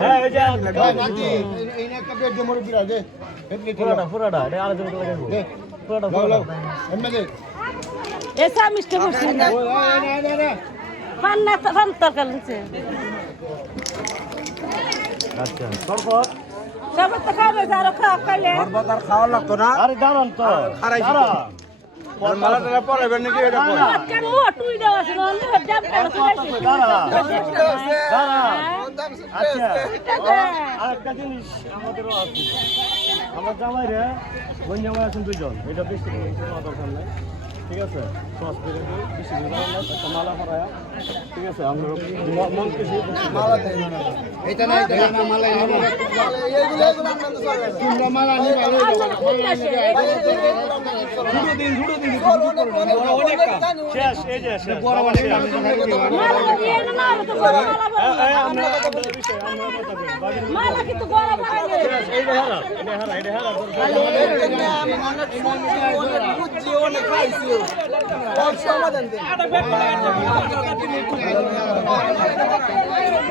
হ্যাঁ এই যে নাতি এই না একটা বেড জমরে বিরা দে পুরাটা এটা আলোচনা করে দেবো পুরাটা লাও এমনে দে এসা মিষ্টি করছি না পান তরকারি হচ্ছে আচ্ছা তারপর সব তো খাবে আর খাইলে শরবত আর খাওয়া লাগতো না আরে দাঁড়ান তো খারাইছি তো। আর মালাটা পরাইবেন নাকি এটা পরাইবেন? কেন মোটুই দেওয়া আছে না ডাব কেন দাঁড়া আচ্ছা আরেকটা জিনিস আমাদেরও আছে আমার জামাই রে বোন জামাই আছেন দুইজন এটা বেশি দরকার নাই ঠিক আছে সস করে দিই বেশি একটা মালা পরায়া ঠিক আছে আমরা মন কিছু মালা দেই না এটা না এটা না মালা এইগুলো তোমরা মালা নি ভালো ঝুড়ো দিন বড় অনেক শেষ এই যে শেষ বড় অনেক মালা দিয়ে না তো বড় মালা আমরা বিষয় আমরা কথা বলি মালা কিন্তু বড় মালা এই যে হারা এটা হারা অনেক খাইছি সমাধান দে